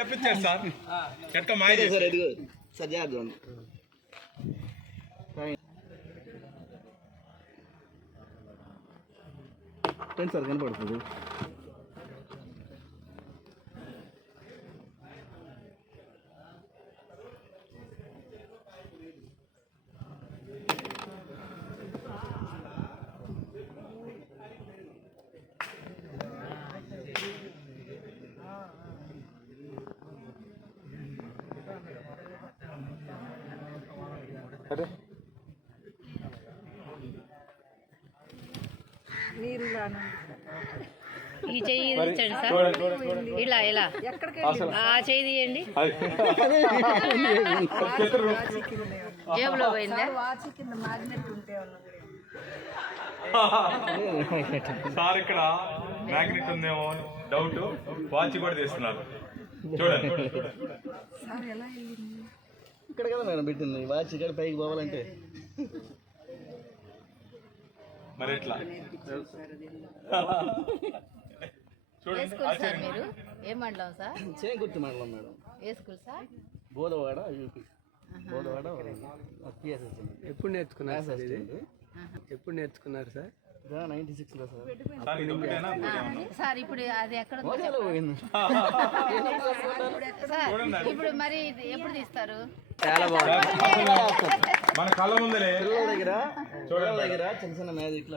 తెప్పించారు సార్ ఎట్లా మాయ సార్ ఎదుగు సార్ జాగ్రత్త సార్ కనపడుతుంది ఈ చెయ్యి ఇచ్చండి సార్, ఇలా ఇలా ఆ చెయ్యి తీయండి. జేబులో పోయిందా? సార్ ఇక్కడ మ్యాగ్నెట్ ఉందేమో డౌట్, వాచ్ కూడా తీస్తున్నారు చూడండి. ఇక్కడ కదా మేడం పెట్టింది వాచ్, ఇక్కడ పైకి పోవాలంటే మరి ఎట్లా చూడండి. సార్ మీరు ఏ మండలం సార్? చేగుర్తి మండలం మేడం. ఏ school sir? Bodhavada UP. Bodhavada ఎప్పుడు నేర్చుకున్నారు సార్ ఇది? ఎప్పుడు నేర్చుకున్నారు సార్? 96లో సార్. సార్ ఇప్పుడు అది ఎక్కడ పోయింది సార్? ఇప్పుడు మరి ఎప్పుడు తీస్తారు? చాలా బాగుంది మన కళ్ళ ముందరే దగ్గర చిన్న చిన్న మ్యాజిక్